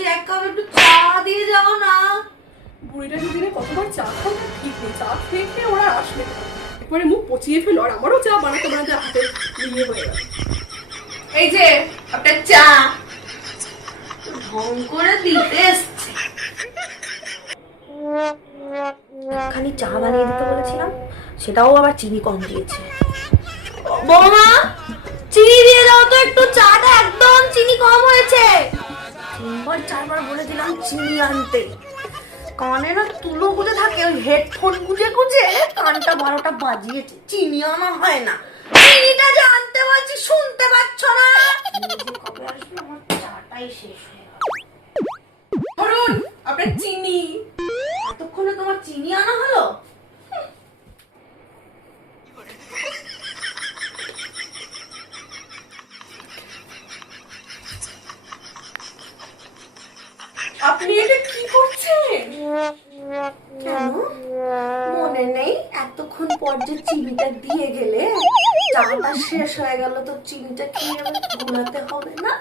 বলছি এক কাপ একটু চা দিয়ে যাও না। বুড়িটা দিদিনে কতবার চা খাও ঠিক নেই, চা খেয়ে খেয়ে ওরা আসবে একবারে মুখ পচিয়ে ফেলো, আর আমারও চা বানাতে বানাতে হাতে ইয়ে হয়ে গেল। এই যে আপনার চা ঢং করে দিতে এসছে। খালি চা বানিয়ে দিতে বলেছিলাম, সেটাও আবার চিনি কম দিয়েছে। বৌমা চিনি দিয়ে দাও তো একটু, চাটা একদম চিনি কম হয়েছে। 3-4বার বলে দিলাম চিনি আনতে, কানে না তুলো গুঁজে থাকে, ওই হেডফোন গুঁজে গুঁজে কানটা 12টা বাজিয়েছে। চিনি আনা হয় না, চিনিটা যে আনতে বলছি শুনতে পাচ্ছ না? কবে আসবে আমার চাটাই শেষ হয়ে গেল। ধরুন আপনার চিনি। এতক্ষণে তোমার চিনি আনা হলো? আপনি এটা কি করছেন? কেন মনে নেই এতক্ষণ পর যে চিনিটা দিয়ে গেলে? চাটা শেষ হয়ে গেল তো চিনিটা খেয়ে ঘুমাতে হবে না?